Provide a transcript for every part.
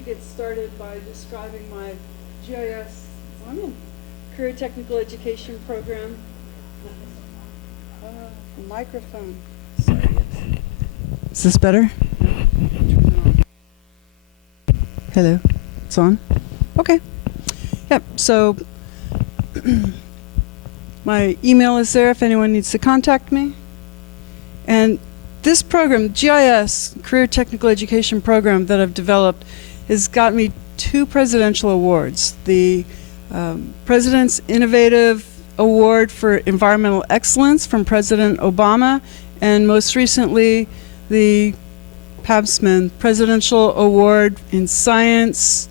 to get started by describing my GIS Career Technical Education program. Microphone. Sorry. Is this better? Hello. It's on? Okay. Yep. So my email is there if anyone needs to contact me. And this program, GIS, Career Technical Education program that I've developed, has got me 2 presidential awards. The President's Innovative Award for Environmental Excellence from President Obama, and most recently the PABSMAN Presidential Award in Science,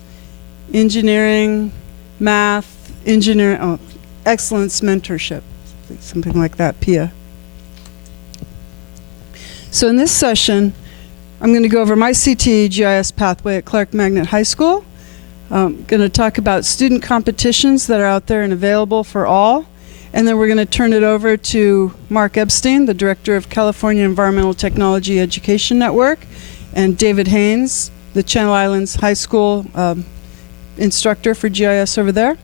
Engineering, Math, Engineering, Excellence Mentorship, something like that, PIA. So in this session, I'm going to go over my CTE GIS pathway at Clark Magnet High School. I'm going to talk about student competitions that are out there and available for all. And then we're going to turn it over to Mark Epstein, the Director of California Environmental Technology Education Network, and David Haynes, the Channel Islands High School instructor for GIS over there.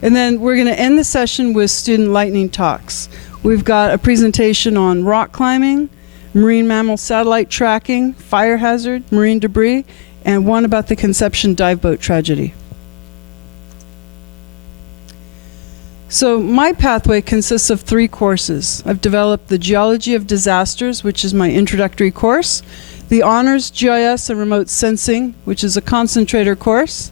And then we're going to end the session with student lightning talks. We've got a presentation on rock climbing, marine mammal satellite tracking, fire hazard, marine debris, and one about the Conception dive boat tragedy. So my pathway consists of 3 courses. I've developed the Geology of Disasters, which is my introductory course, the Honors GIS and Remote Sensing, which is a concentrator course,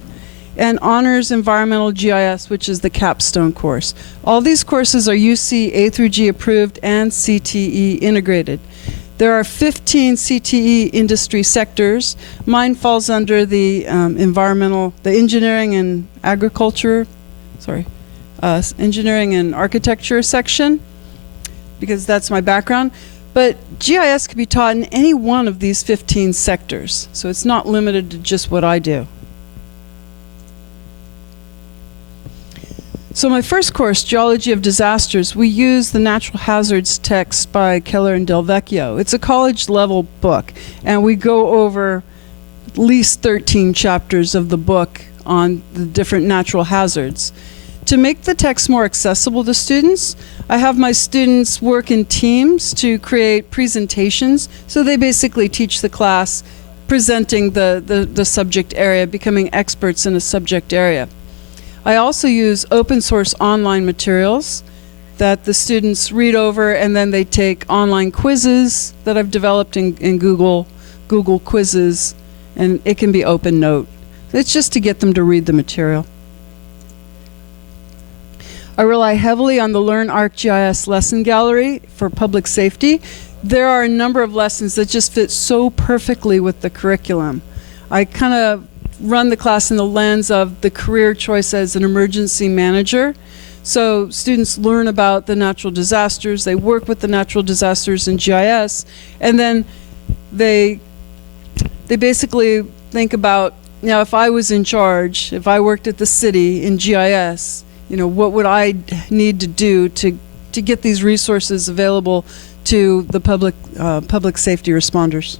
and Honors Environmental GIS, which is the capstone course. All these courses are UC A through G approved and CTE integrated. There are 15 CTE industry sectors. Mine falls under the engineering and agriculture, engineering and architecture section, because that's my background. But GIS can be taught in any one of these 15 sectors, so it's not limited to just what I do. So my first course, Geology of Disasters, we use the Natural Hazards text by Keller and Del Vecchio. It's a college-level book, and we go over at least 13 chapters of the book on the different natural hazards. To make the text more accessible to students, I have my students work in teams to create presentations, so they basically teach the class presenting the subject area, becoming experts in a subject area. I also use open source online materials that the students read over, and then they take online quizzes that I've developed in Google Quizzes, and it can be open note. It's just to get them to read the material. I rely heavily on the Learn ArcGIS lesson gallery for public safety. There are a number of lessons that just fit so perfectly with the curriculum. I kind of run the class in the lens of the career choice as an emergency manager. So students learn about the natural disasters, they work with the natural disasters in GIS, and then they basically think about, if I was in charge, if I worked at the city in GIS, what would I need to do to get these resources available to the public safety responders.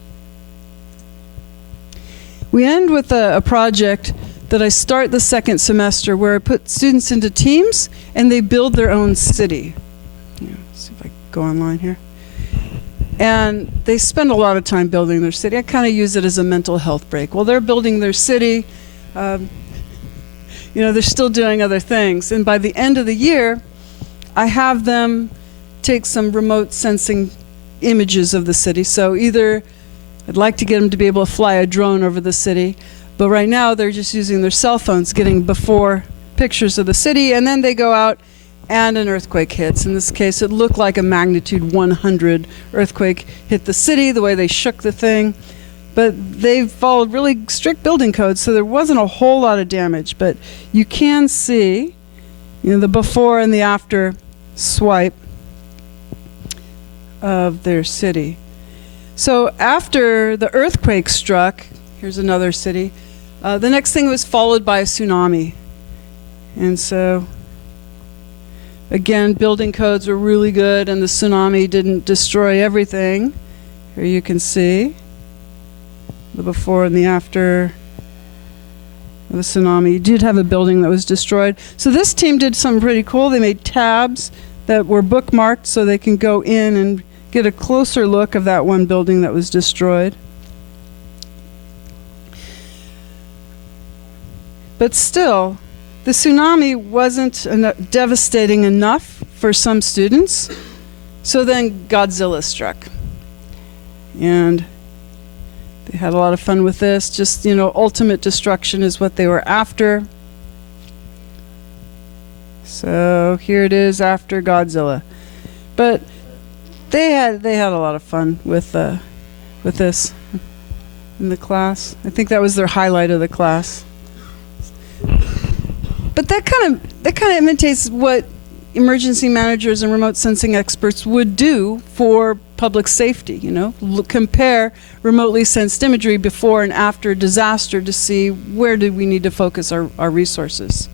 We end with a project that I start the second semester where I put students into teams and they build their own city. Let's see if I go online here. And they spend a lot of time building their city. I kind of use it as a mental health break. While they're building their city, they're still doing other things. And by the end of the year, I have them take some remote sensing images of the city. So either I'd like to get them to be able to fly a drone over the city, but right now they're just using their cell phones, getting before pictures of the city, and then they go out and an earthquake hits. In this case, it looked like a magnitude 100 earthquake hit the city, the way they shook the thing. But they followed really strict building codes, so there wasn't a whole lot of damage. But you can see, the before and the after swipe of their city. So after the earthquake struck, here's another city, the next thing was followed by a tsunami. And so, again, building codes were really good, and the tsunami didn't destroy everything. Here you can see the before and the after of a tsunami. You did have a building that was destroyed. So this team did something pretty cool. They made tabs that were bookmarked so they can go in and get a closer look of that one building that was destroyed. But still, the tsunami wasn't devastating enough for some students. So then Godzilla struck. And they had a lot of fun with this. Just, you know, ultimate destruction is what they were after. So here it is after Godzilla. But they had a lot of fun with this in the class. I think that was their highlight of the class. But that kind of imitates what emergency managers and remote sensing experts would do for public safety, you know, compare remotely sensed imagery before and after disaster to see where do we need to focus our resources.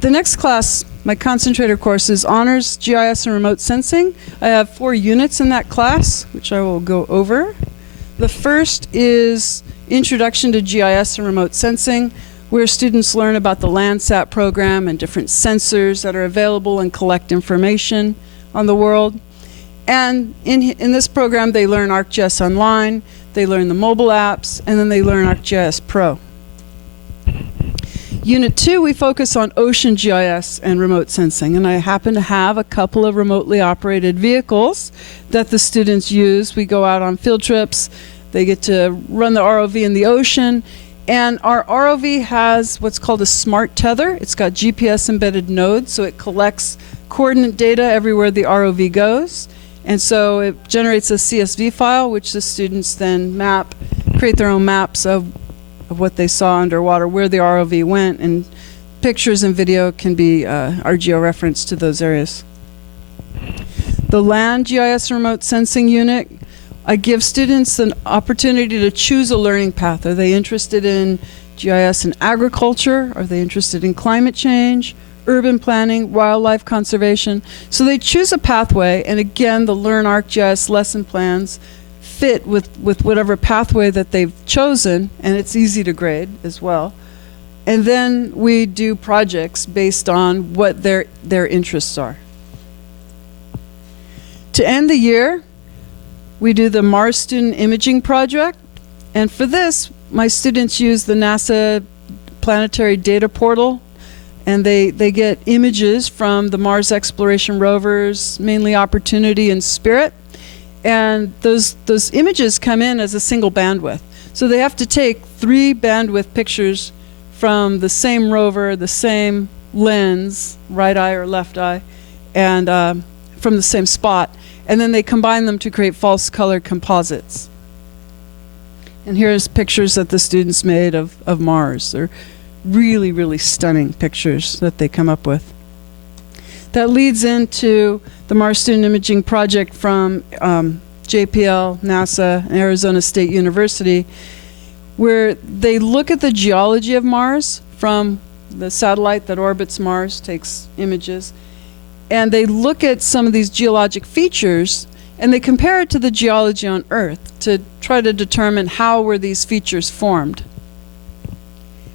The next class, my concentrator course, is Honors GIS and Remote Sensing. I have 4 units in that class, which I will go over. The first is Introduction to GIS and Remote Sensing, where students learn about the Landsat program and different sensors that are available and collect information on the world. And in this program, they learn ArcGIS Online, they learn the mobile apps, and then they learn ArcGIS Pro. Unit 2, we focus on ocean GIS and remote sensing, and I happen to have a couple of remotely operated vehicles that the students use. We go out on field trips, they get to run the ROV in the ocean, and our ROV has what's called a smart tether. It's got GPS embedded nodes, so it collects coordinate data everywhere the ROV goes. And so it generates a CSV file, which the students then create their own maps of what they saw underwater, where the ROV went, and pictures and video can be our geo-reference to those areas. The Land GIS Remote Sensing Unit, I give students an opportunity to choose a learning path. Are they interested in GIS and agriculture? Are they interested in climate change, urban planning, wildlife conservation? So they choose a pathway, and again, the Learn ArcGIS lesson plans fit with whatever pathway that they've chosen, and it's easy to grade as well. And then we do projects based on what their interests are. To end the year, we do the Mars Student Imaging Project, and for this, my students use the NASA Planetary Data Portal, and they get images from the Mars exploration rovers, mainly Opportunity and Spirit, and those images come in as a single bandwidth. So they have to take 3 bandwidth pictures from the same rover, the same lens, right eye or left eye, and from the same spot, and then they combine them to create false color composites. And here's pictures that the students made of Mars. They're really, really stunning pictures that they come up with. That leads into the Mars Student Imaging Project from JPL, NASA, and Arizona State University, where they look at the geology of Mars from the satellite that orbits Mars, takes images, and they look at some of these geologic features and they compare it to the geology on Earth to try to determine how were these features formed.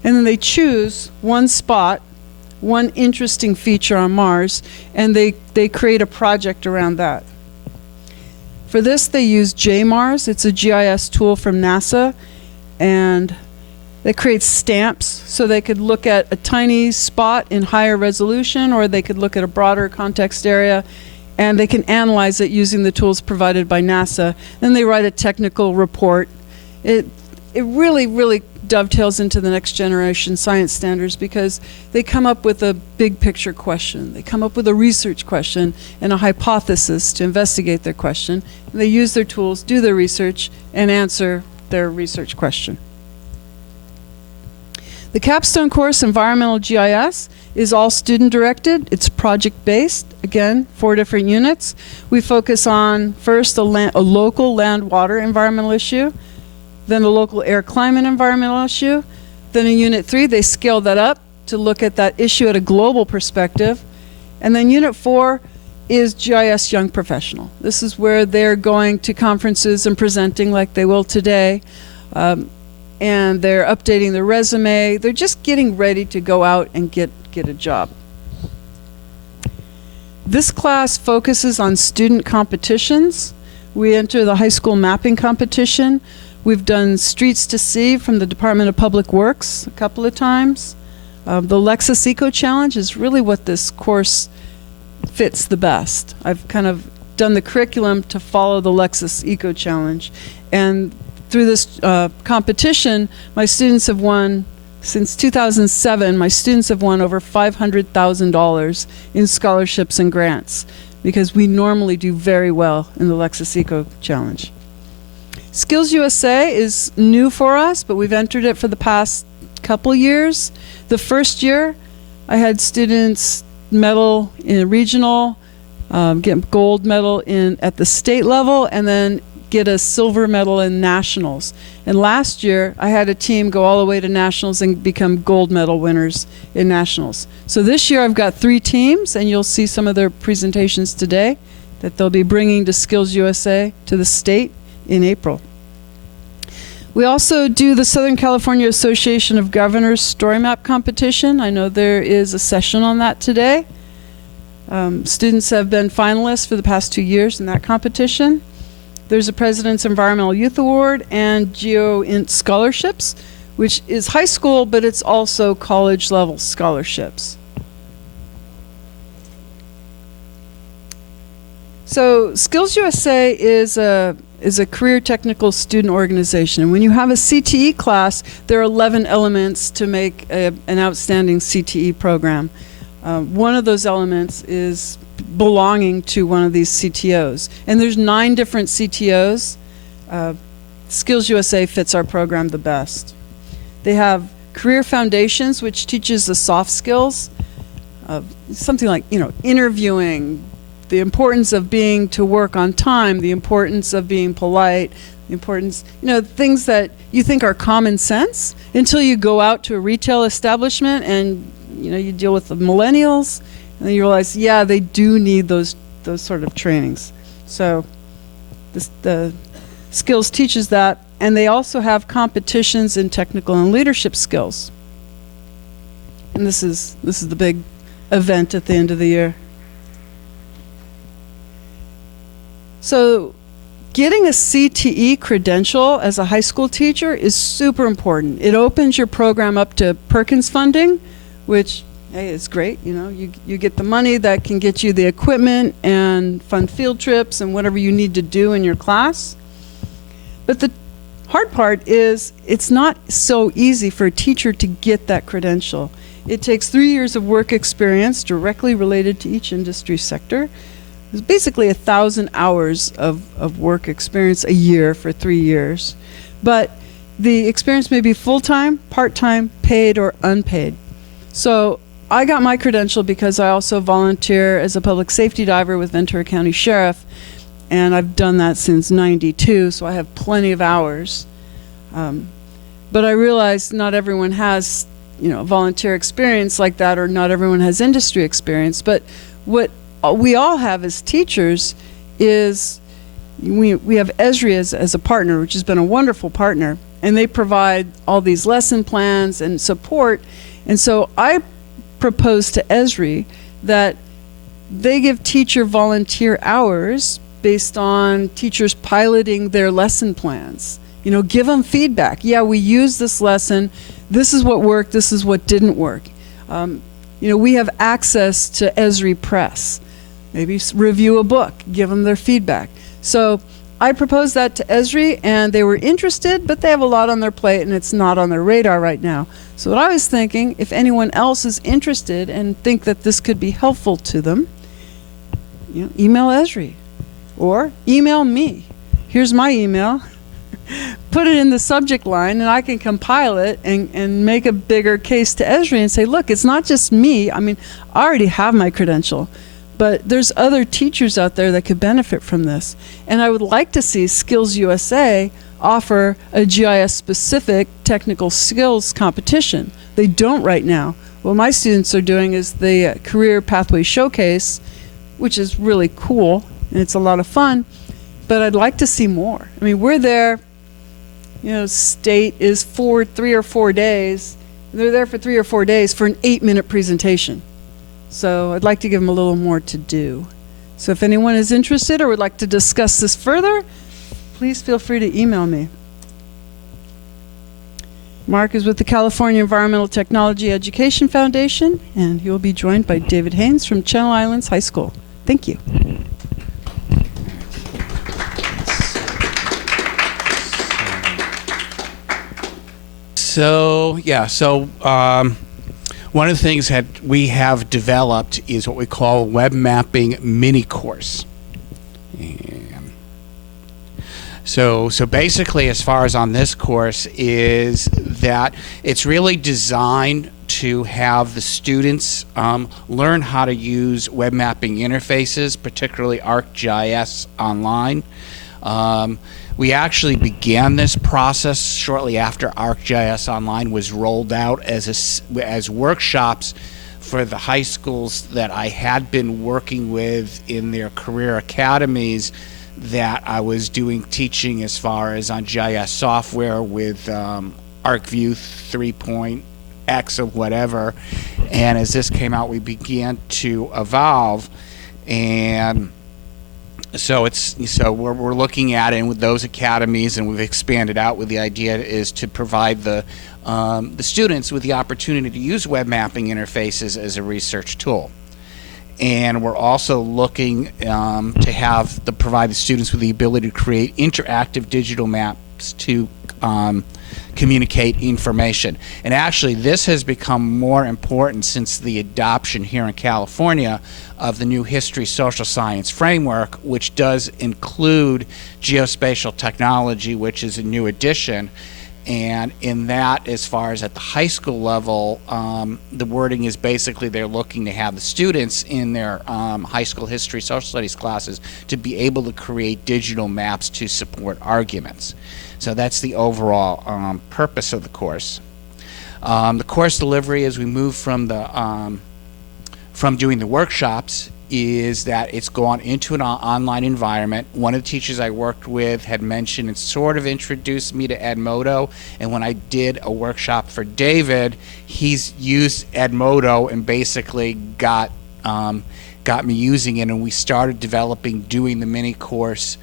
And then they choose one spot, one interesting feature on Mars, and they create a project around that. For this, they use JMars. It's a GIS tool from NASA, and that creates stamps, so they could look at a tiny spot in higher resolution, or they could look at a broader context area, and they can analyze it using the tools provided by NASA. Then they write a technical report. It really, really dovetails into the next generation science standards, because they come up with a big picture question. They come up with a research question and a hypothesis to investigate their question. And they use their tools, do their research, and answer their research question. The capstone course, Environmental GIS, is all student-directed. It's project-based. Again, 4 different units. We focus on, first, a local land-water environmental issue, then a local air-climate environmental issue. Then in Unit 3, they scale that up to look at that issue at a global perspective. And then Unit 4 is GIS Young Professional. This is where they're going to conferences and presenting like they will today. and they're updating their resume. They're just getting ready to go out and get a job. This class focuses on student competitions. We enter the high school mapping competition. We've done Streets to Sea from the Department of Public Works a couple of times. The Lexus Eco Challenge is really what this course fits the best. I've kind of done the curriculum to follow the Lexus Eco Challenge. And through this competition, my students have won, since 2007, my students have won over $500,000 in scholarships and grants, because we normally do very well in the Lexus Eco Challenge. Skills USA is new for us, but we've entered it for the past couple years. The first year, I had students medal in regional, get gold medal at the state level, and then get a silver medal in nationals. And last year, I had a team go all the way to nationals and become gold medal winners in nationals. So this year, I've got 3 teams, and you'll see some of their presentations today that they'll be bringing to Skills USA to the state in April. We also do the Southern California Association of Governors Story Map competition. I know there is a session on that today. Students have been finalists for the past 2 years in that competition. There's a President's Environmental Youth Award and GeoInt Scholarships, which is high school, but it's also college level scholarships. So Skills USA is a career technical student organization. And when you have a CTE class, there are 11 elements to make an outstanding CTE program. One of those elements is belonging to one of these CTOs. And there's 9 different CTOs. Skills USA fits our program the best. They have Career Foundations, which teaches the soft skills, something like, interviewing, the importance of being to work on time, the importance of being polite, the importance, things that you think are common sense until you go out to a retail establishment and, you deal with the millennials, and then you realize, yeah, they do need those sort of trainings. So the Skills teaches that, and they also have competitions in technical and leadership skills. And this is the big event at the end of the year. So getting a CTE credential as a high school teacher is super important. It opens your program up to Perkins funding, which, hey, it's great. You get the money that can get you the equipment and fund field trips and whatever you need to do in your class. But the hard part is it's not so easy for a teacher to get that credential. It takes 3 years of work experience directly related to each industry sector. It's basically 1,000 hours of work experience a year for 3 years. But the experience may be full-time, part-time, paid, or unpaid. So I got my credential because I also volunteer as a public safety diver with Ventura County Sheriff, and I've done that since '92, so I have plenty of hours. But I realize not everyone has, volunteer experience like that, or not everyone has industry experience. But what we all have as teachers is we have Esri as a partner, which has been a wonderful partner, and they provide all these lesson plans and support. And so I propose to Esri that they give teacher volunteer hours based on teachers piloting their lesson plans. Give them feedback. Yeah, we use this lesson. This is what worked. This is what didn't work. We have access to Esri Press. Maybe review a book, give them their feedback. So I proposed that to Esri, and they were interested, but they have a lot on their plate, and it's not on their radar right now. So what I was thinking, if anyone else is interested and think that this could be helpful to them, email Esri or email me. Here's my email. Put it in the subject line, and I can compile it and make a bigger case to Esri and say, look, it's not just me. I already have my credential. But there's other teachers out there that could benefit from this. And I would like to see Skills USA offer a GIS-specific technical skills competition. They don't right now. What my students are doing is the Career Pathway Showcase, which is really cool, and it's a lot of fun. But I'd like to see more. We're there state is for 3 or 4 days. They're there for 3 or 4 days for an 8-minute presentation. So I'd like to give them a little more to do. So if anyone is interested or would like to discuss this further, please feel free to email me. Mark is with the California Environmental Technology Education Foundation, and he will be joined by David Haynes from Channel Islands High School. Thank you. So one of the things that we have developed is what we call a web mapping mini course. And so basically, as far as on this course, is that it's really designed to have the students learn how to use web mapping interfaces, particularly ArcGIS Online. We actually began this process shortly after ArcGIS Online was rolled out as workshops for the high schools that I had been working with in their career academies that I was doing teaching as far as on GIS software with ArcView 3.x or whatever. And as this came out, we began to evolve, and so we're looking at it with those academies, and we've expanded out with the idea is to provide the students with the opportunity to use web mapping interfaces as a research tool. And we're also looking to provide the students with the ability to create interactive digital maps to communicate information. And actually, this has become more important since the adoption here in California of the new history social science framework, which does include geospatial technology, which is a new addition. And in that, as far as at the high school level, the wording is basically they're looking to have the students in their high school history social studies classes to be able to create digital maps to support arguments. So that's the overall purpose of the course. The course delivery, as we move from doing the workshops, is that it's gone into an online environment. One of the teachers I worked with had mentioned and sort of introduced me to Edmodo, and when I did a workshop for David, he's used Edmodo and basically got me using it, and we started doing the mini course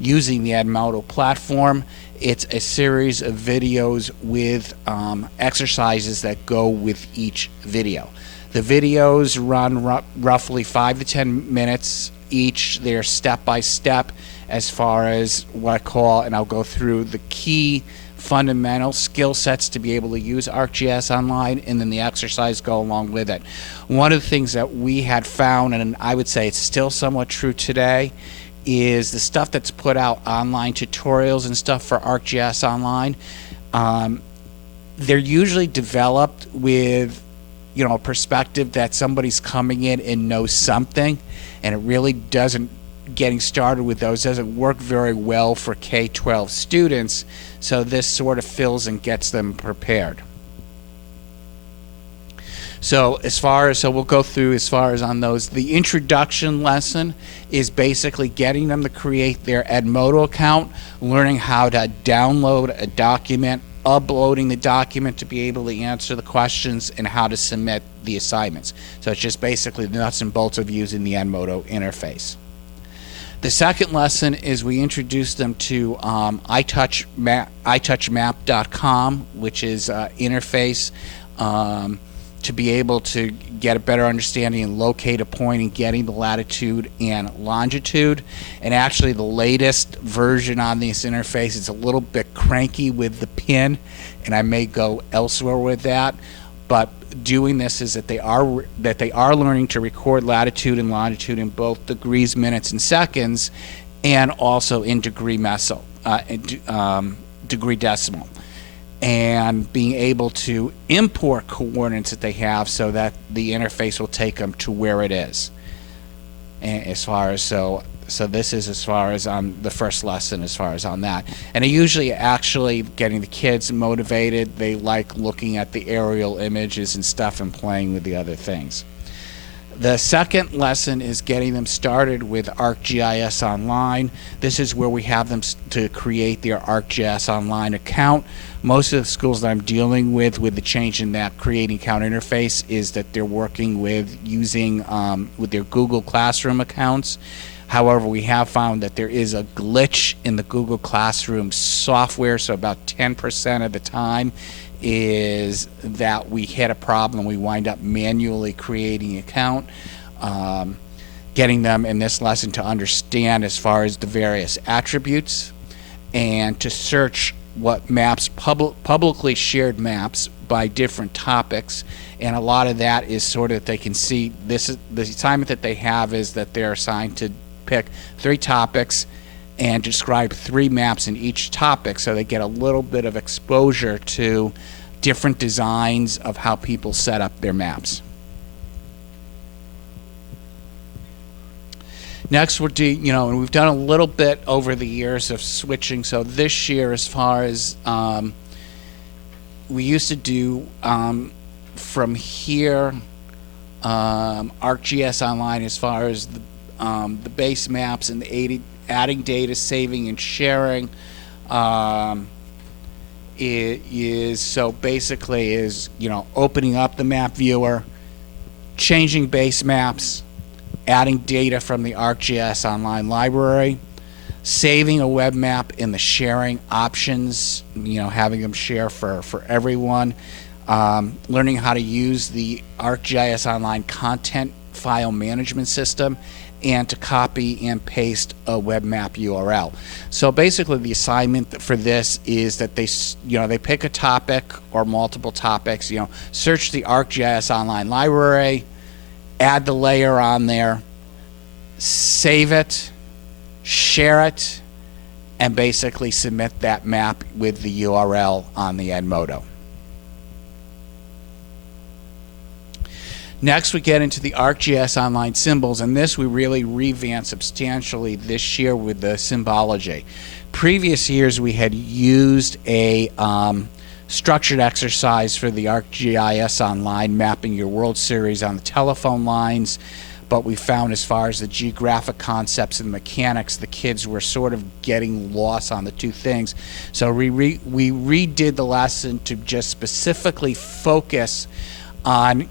using the Edmodo platform. It's a series of videos with exercises that go with each video. The videos run roughly 5 to 10 minutes each. They're step by step as far as what I call, and I'll go through the key fundamental skill sets to be able to use ArcGIS Online, and then the exercise go along with it. One of the things that we had found, and I would say it's still somewhat true today, is the stuff that's put out online, tutorials and stuff for ArcGIS Online, they're usually developed with a perspective that somebody's coming in and knows something, and it really doesn't, getting started with those doesn't work very well for K12 students, so this sort of fills and gets them prepared. So we'll go through as far as on those. The introduction lesson is basically getting them to create their Edmodo account, learning how to download a document, uploading the document to be able to answer the questions, and how to submit the assignments. So it's just basically the nuts and bolts of using the Edmodo interface. The second lesson is we introduce them to itouchmap.com, which is an interface to be able to get a better understanding and locate a point and getting the latitude and longitude. And actually the latest version on this interface is a little bit cranky with the pin, and I may go elsewhere with that. But doing this is that they are learning to record latitude and longitude in both degrees, minutes, and seconds, and also in degree decimal, and being able to import coordinates that they have so that the interface will take them to where it is. And as far as so this is as far as on the first lesson, as far as on that. And it usually actually getting the kids motivated. They like looking at the aerial images and stuff and playing with the other things. The second lesson is getting them started with ArcGIS Online. This is where we have them to create their ArcGIS Online account. Most of the schools that I'm dealing with the change in that creating account interface is that they're working with using with their Google Classroom accounts. However, we have found that there is a glitch in the Google Classroom software, so about 10% of the time is that we hit a problem, we wind up manually creating an account, getting them in this lesson to understand as far as the various attributes and to search what maps, publicly shared maps by different topics. And a lot of that is sort of that they can see, this is the assignment that they have is that they're assigned to pick 3 topics and describe 3 maps in each topic, so they get a little bit of exposure to different designs of how people set up their maps. Next, we'll do, and we've done a little bit over the years of switching. So this year, as far as we used to do from here, ArcGIS Online, as far as the base maps and the adding data, saving and sharing, it is so basically is opening up the map viewer, changing base maps, adding data from the ArcGIS Online library, saving a web map in the sharing options, having them share for everyone, learning how to use the ArcGIS Online content file management system, and to copy and paste a web map URL. So basically the assignment for this is that they pick a topic or multiple topics, search the ArcGIS Online library, add the layer on there, save it, share it, and basically submit that map with the URL on the Edmodo. Next, we get into the ArcGIS Online symbols, and this we really revamped substantially this year with the symbology. Previous years, we had used a structured exercise for the ArcGIS Online, mapping your World Series on the telephone lines, but we found as far as the geographic concepts and mechanics, the kids were sort of getting lost on the two things. So we redid the lesson to just specifically focus on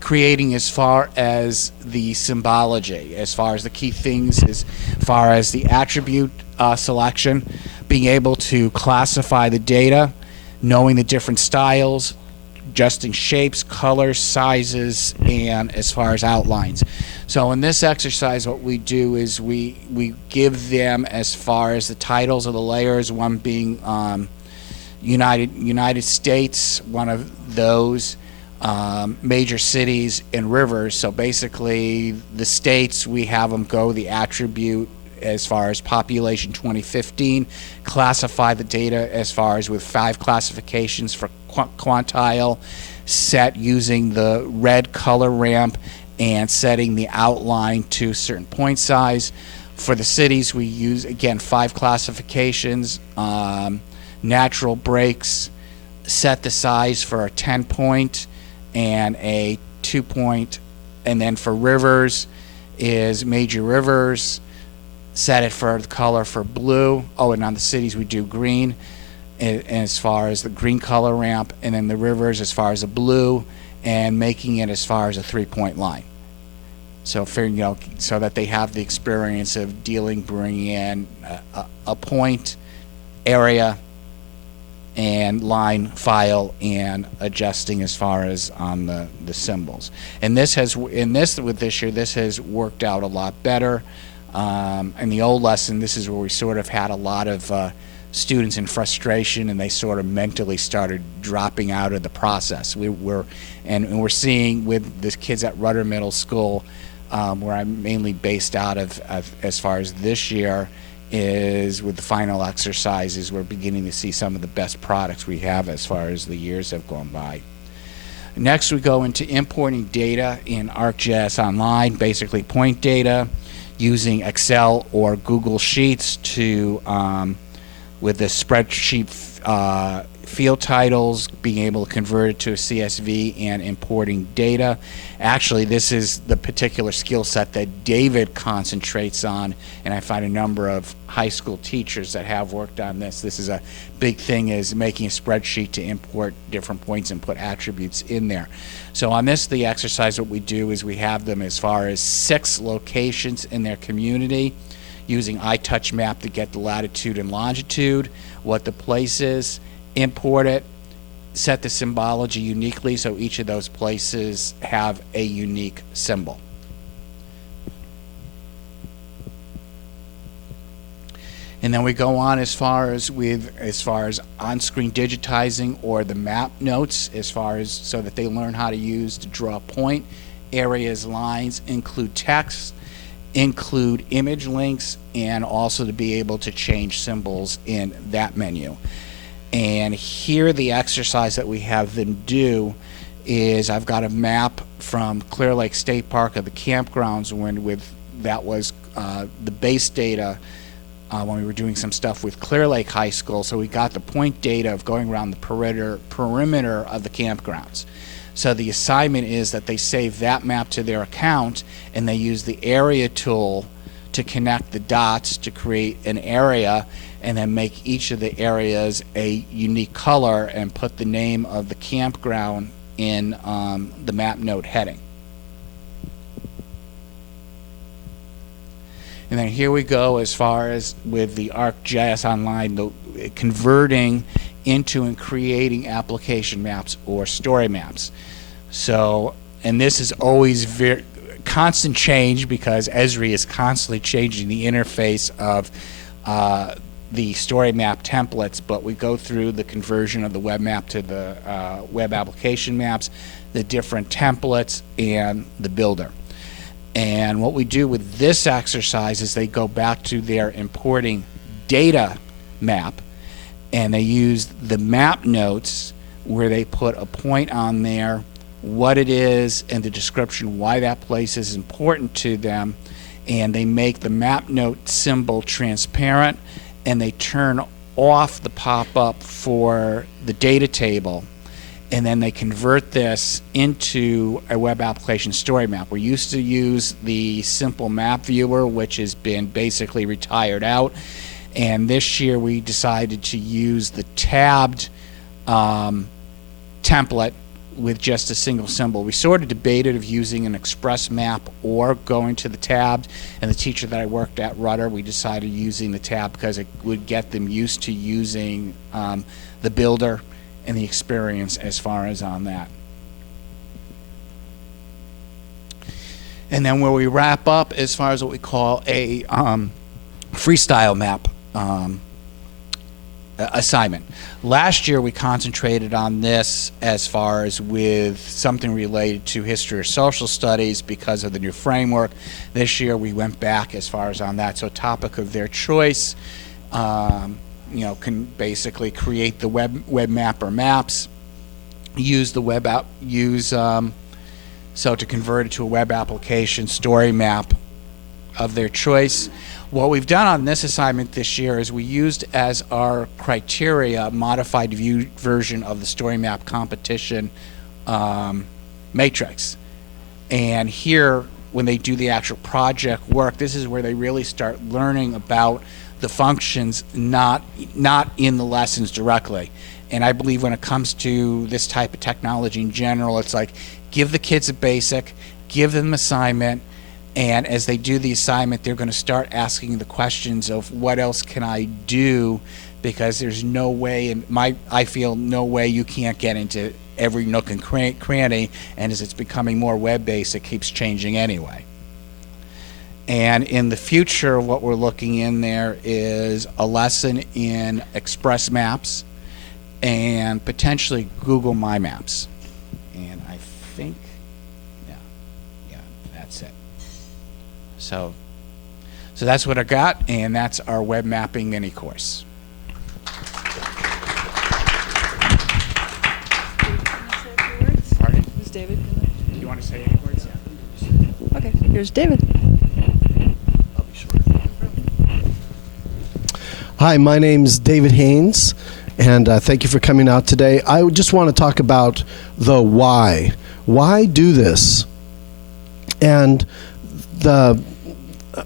creating as far as the symbology, as far as the key things, as far as the attribute selection, being able to classify the data, knowing the different styles, adjusting shapes, colors, sizes, and as far as outlines. So in this exercise, what we do is we give them as far as the titles of the layers, one being United States, one of those, major cities and rivers. So basically the states, we have them go the attribute as far as population 2015, classify the data as far as with 5 classifications for quantile, set using the red color ramp and setting the outline to a certain point size. For the cities, we use again 5 classifications, natural breaks, set the size for a 10 point and a 2 point, and then for rivers is major rivers, set it for the color for blue. Oh, and on the cities we do green as far as the green color ramp, and then the rivers as far as a blue, and making it as far as a 3-point line. So for, so that they have the experience of bringing in a point, area, and line, file, and adjusting as far as on the symbols. And this year, this has worked out a lot better. In the old lesson, this is where we sort of had a lot of students in frustration, and they sort of mentally started dropping out of the process. We're seeing with the kids at Rudder Middle School, where I'm mainly based out of as far as this year, is with the final exercises, we're beginning to see some of the best products we have as far as the years have gone by. Next, we go into importing data in ArcGIS Online, basically point data, using Excel or Google Sheets to with the spreadsheet field titles, being able to convert it to a CSV, and importing data. Actually, this is the particular skill set that David concentrates on, and I find a number of high school teachers that have worked on this. This is a big thing, is making a spreadsheet to import different points and put attributes in there. So on this, the exercise, what we do is we have them as far as 6 locations in their community, using iTouchMap to get the latitude and longitude, what the place is, import it, set the symbology uniquely so each of those places have a unique symbol. And then we go on as far as on-screen digitizing, or the map notes, as far as so that they learn how to use to draw point, areas, lines, include text, include image links, and also to be able to change symbols in that menu. And here the exercise that we have them do is, I've got a map from Clear Lake State Park of the campgrounds that was the base data when we were doing some stuff with Clear Lake High School. So we got the point data of going around the perimeter of the campgrounds. So the assignment is that they save that map to their account, and they use the area tool to connect the dots to create an area, and then make each of the areas a unique color and put the name of the campground in the map note heading. And then here we go as far as with the ArcGIS Online, converting into and creating application maps or story maps. So, and this is always very constant change, because Esri is constantly changing the interface of the story map templates, but we go through the conversion of the web map to the web application maps, the different templates, and the builder. And what we do with this exercise is they go back to their importing data map, and they use the map notes where they put a point on there, what it is, and the description why that place is important to them, and they make the map note symbol transparent, and they turn off the pop-up for the data table, and then they convert this into a web application story map. We used to use the simple map viewer, which has been basically retired out, and this year we decided to use the tabbed template with just a single symbol. We sort of debated of using an express map or going to the tabbed, and the teacher that I worked at, Rudder, we decided using the tab because it would get them used to using the builder and the experience as far as on that. And then where we wrap up as far as what we call a freestyle map assignment. Last year we concentrated on this as far as with something related to history or social studies because of the new framework. This year we went back as far as on that. So topic of their choice, can basically create the web map or maps, use the web app, so to convert it to a web application story map of their choice. What we've done on this assignment this year is we used as our criteria a modified view version of the story map competition matrix. And here, when they do the actual project work, this is where they really start learning about the functions, not in the lessons directly. And I believe when it comes to this type of technology in general, it's like give the kids a basic, give them an assignment, and as they do the assignment, they're going to start asking the questions of what else can I do, because there's no way, I feel no way you can't get into every nook and cranny, and as it's becoming more web-based, it keeps changing anyway. And in the future, what we're looking in there is a lesson in Express Maps and potentially Google My Maps. And I think, yeah, that's it. So that's what I got, and that's our web mapping mini course. Pardon? Is David? Do you want to say any words? Yeah. Okay, here's David. Hi, my name's David Haynes, And thank you for coming out today. I just want to talk about the why. Why do this? And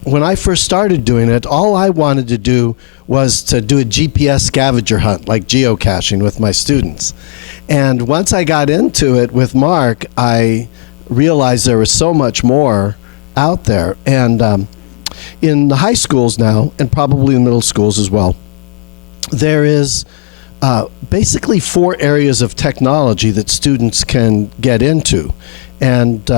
when I first started doing it, all I wanted to do was to do a GPS scavenger hunt, like geocaching with my students. And once I got into it with Mark, I realized there was so much more out there. And in the high schools now, and probably in middle schools as well, there is basically 4 areas of technology that students can get into. And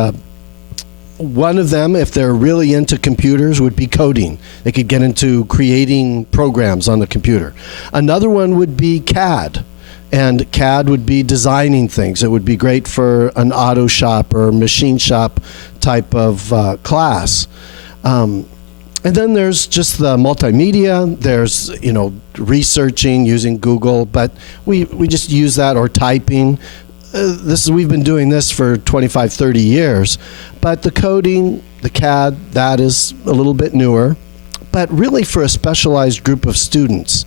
one of them, if they're really into computers, would be coding. They could get into creating programs on the computer. Another one would be CAD. And CAD would be designing things. It would be great for an auto shop or machine shop type of class. And then there's just the multimedia. There's, researching using Google, but we just use that, or typing. We've been doing this for 25, 30 years. But the coding, the CAD, that is a little bit newer. But really for a specialized group of students.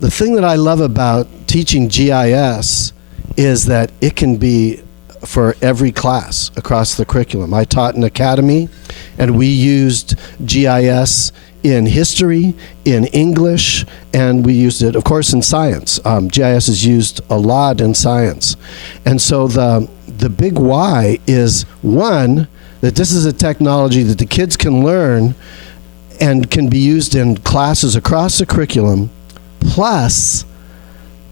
The thing that I love about teaching GIS is that it can be for every class across the curriculum. I taught in academy, and we used GIS in history, in English, and we used it, of course, in science. GIS is used a lot in science. And so the big why is, one, that this is a technology that the kids can learn and can be used in classes across the curriculum, plus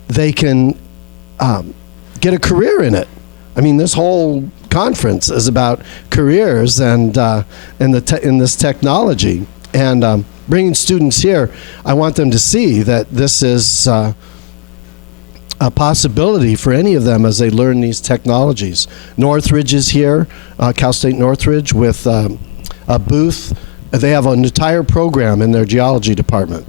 they can get a career in it. I mean, this whole conference is about careers and in this technology. And bringing students here, I want them to see that this is a possibility for any of them as they learn these technologies. Northridge is here, Cal State Northridge, with a booth. They have an entire program in their geology department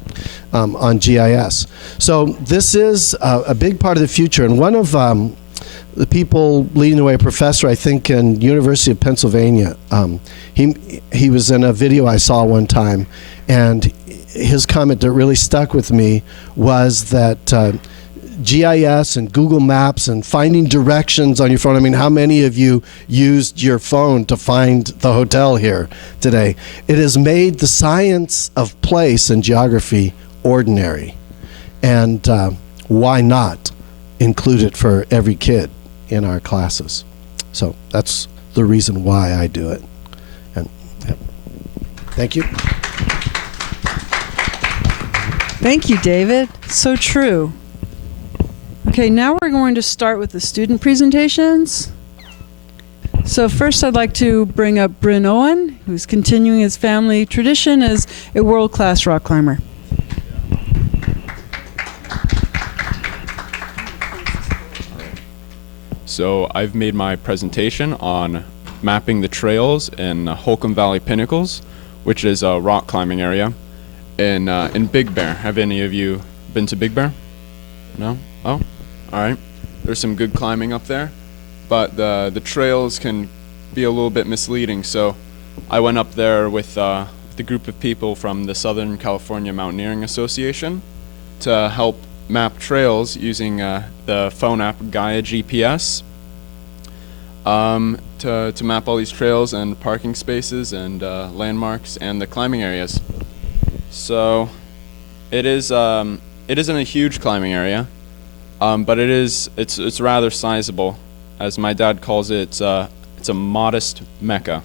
on GIS. So this is a big part of the future. And one of the people leading the way, a professor, I think, in University of Pennsylvania, he was in a video I saw one time, and his comment that really stuck with me was that GIS and Google Maps and finding directions on your phone. I mean, how many of you used your phone to find the hotel here today? It has made the science of place and geography ordinary. And why not include it for every kid in our classes? So that's the reason why I do it. And thank you. Thank you, David. So true. Okay, now we're going to start with the student presentations. So first I'd like to bring up Bryn Owen, who's continuing his family tradition as a world-class rock climber. So I've made my presentation on mapping the trails in Holcomb Valley Pinnacles, which is a rock climbing area in Big Bear. Have any of you been to Big Bear? No? Oh, all right. There's some good climbing up there, but the trails can be a little bit misleading. So I went up there with the group of people from the Southern California Mountaineering Association to help map trails using the phone app Gaia GPS to map all these trails and parking spaces and landmarks and the climbing areas. So it isn't a huge climbing area, but it's rather sizable. As my dad calls it, it's a modest mecca.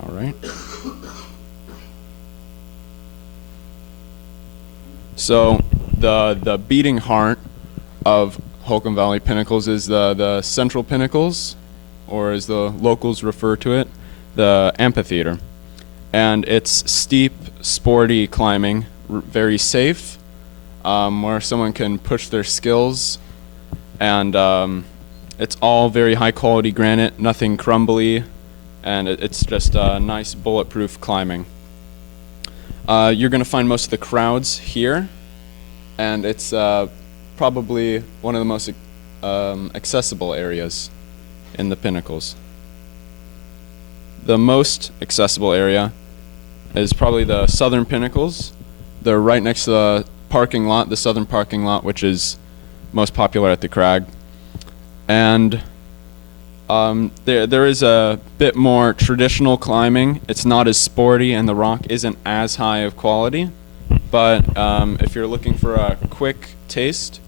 All right. So the beating heart of Holcomb Valley Pinnacles is the Central Pinnacles, or as the locals refer to it, the amphitheater. And it's steep, sporty climbing, very safe, where someone can push their skills, and it's all very high quality granite, nothing crumbly, and it's just nice bulletproof climbing. You're going to find most of the crowds here, and it's probably one of the most accessible areas in the Pinnacles. The most accessible area is probably the Southern Pinnacles. They're right next to parking lot, the southern parking lot, which is most popular at the crag. And there is a bit more traditional climbing. It's not as sporty, and the rock isn't as high of quality. But if you're looking for a quick taste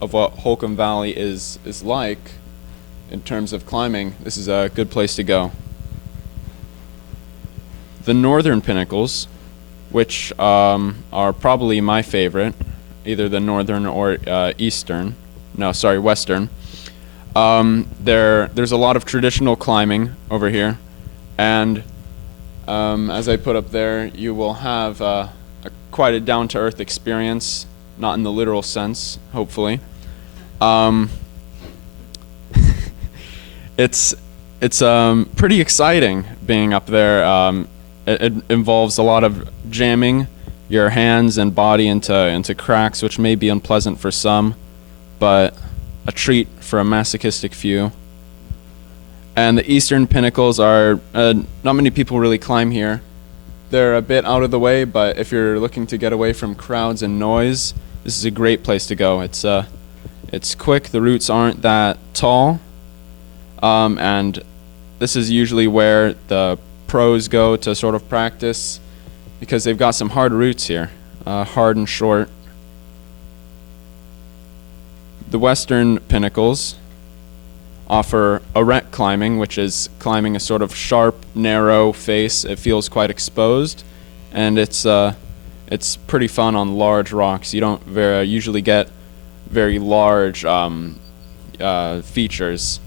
of what Holcomb Valley is like in terms of climbing, this is a good place to go. The northern pinnacles, which are probably my favorite, either the northern or western. There's a lot of traditional climbing over here, and as I put up there, you will have quite a down-to-earth experience, not in the literal sense, hopefully. It's pretty exciting being up there. It involves a lot of jamming your hands and body into cracks, which may be unpleasant for some, but a treat for a masochistic few. And the eastern pinnacles are, not many people really climb here. They're a bit out of the way, but if you're looking to get away from crowds and noise, this is a great place to go. It's quick, the routes aren't that tall, and this is usually where the pros go to sort of practice, because they've got some hard routes here, hard and short. The western pinnacles offer erect climbing, which is climbing a sort of sharp, narrow face. It feels quite exposed, and it's pretty fun on large rocks. You don't usually get very large features,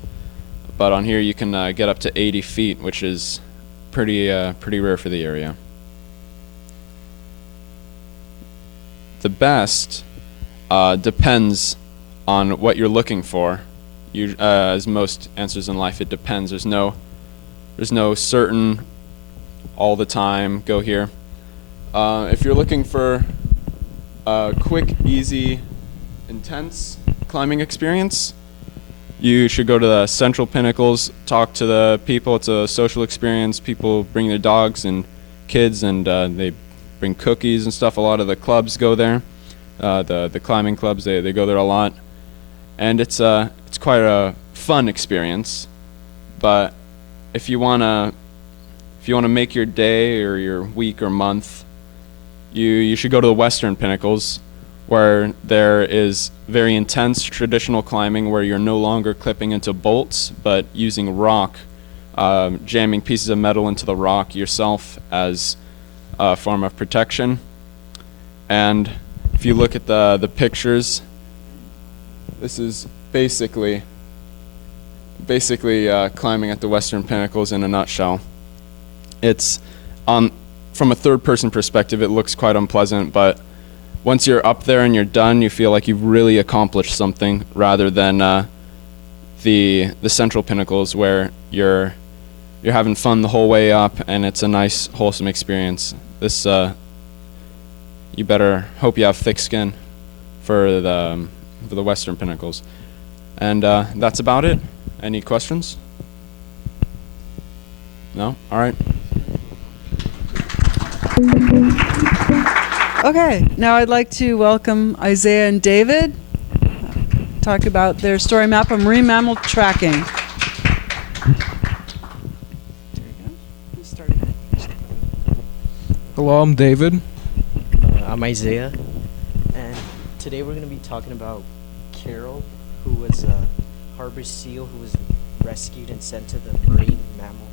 but on here you can get up to 80 feet, which is pretty rare for the area. The best depends on what you're looking for. As most answers in life, it depends. There's no certain all the time go here. If you're looking for a quick, easy, intense climbing experience, you should go to the central pinnacles, talk to the people. It's a social experience. People bring their dogs and kids, and they bring cookies and stuff. A lot of the clubs go there. The climbing clubs, they go there a lot. And it's quite a fun experience. But if you wanna make your day or your week or month, you should go to the western pinnacles, where there is very intense traditional climbing, where you're no longer clipping into bolts, but using rock, jamming pieces of metal into the rock yourself as a form of protection. And if you look at the pictures, this is basically climbing at the western pinnacles in a nutshell. It's from a third-person perspective, it looks quite unpleasant, but once you're up there and you're done, you feel like you've really accomplished something, rather than the central pinnacles, where you're having fun the whole way up, and it's a nice, wholesome experience. This you better hope you have thick skin for the western pinnacles. And that's about it. Any questions? No? All right. Okay, now I'd like to welcome Isaiah and David. Talk about their story map of marine mammal tracking. Hello, I'm David. I'm Isaiah, and today we're going to be talking about Carol, who was a harbor seal who was rescued and sent to the Marine Mammal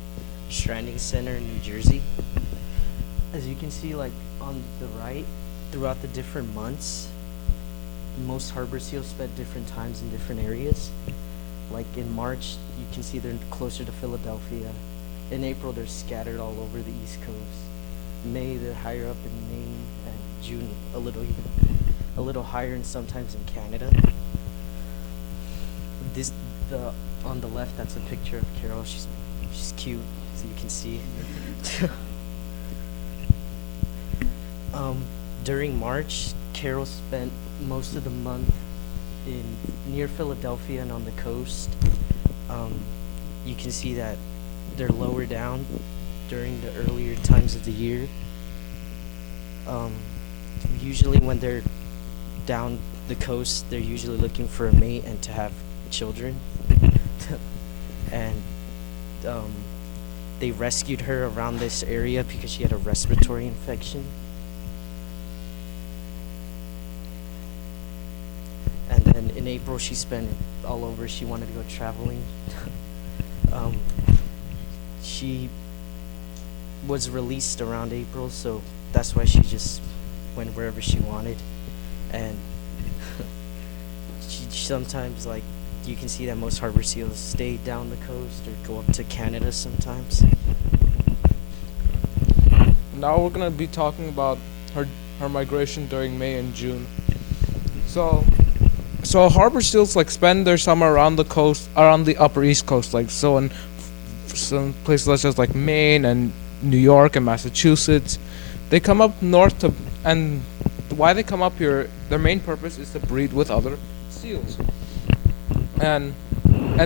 Stranding Center in New Jersey. As you can see, like on the right, throughout the different months, most harbor seals spent different times in different areas. Like in March, you can see they're closer to Philadelphia. In April, they're scattered all over the East Coast. May, they're higher up in Maine, and June a little higher, and sometimes in Canada. On the left, that's a picture of Carol. She's cute, so you can see. During March, Carol spent most of the month near Philadelphia and on the coast. You can see that they're lower down during the earlier times of the year. Usually when they're down the coast. They're usually looking for a mate and to have children. And they rescued her around this area because she had a respiratory infection. And then in April, she spent all over. She wanted to go traveling. She was released around April, so that's why she just went wherever she wanted. And she sometimes, like, you can see that most harbor seals stay down the coast or go up to Canada sometimes. Now we're gonna be talking about her migration during May and June. So harbor seals like spend their summer around the coast, around the upper east coast, like so in some places such as like Maine and New York and Massachusetts. They come up north to, and why they come up here, their main purpose is to breed with other seals. And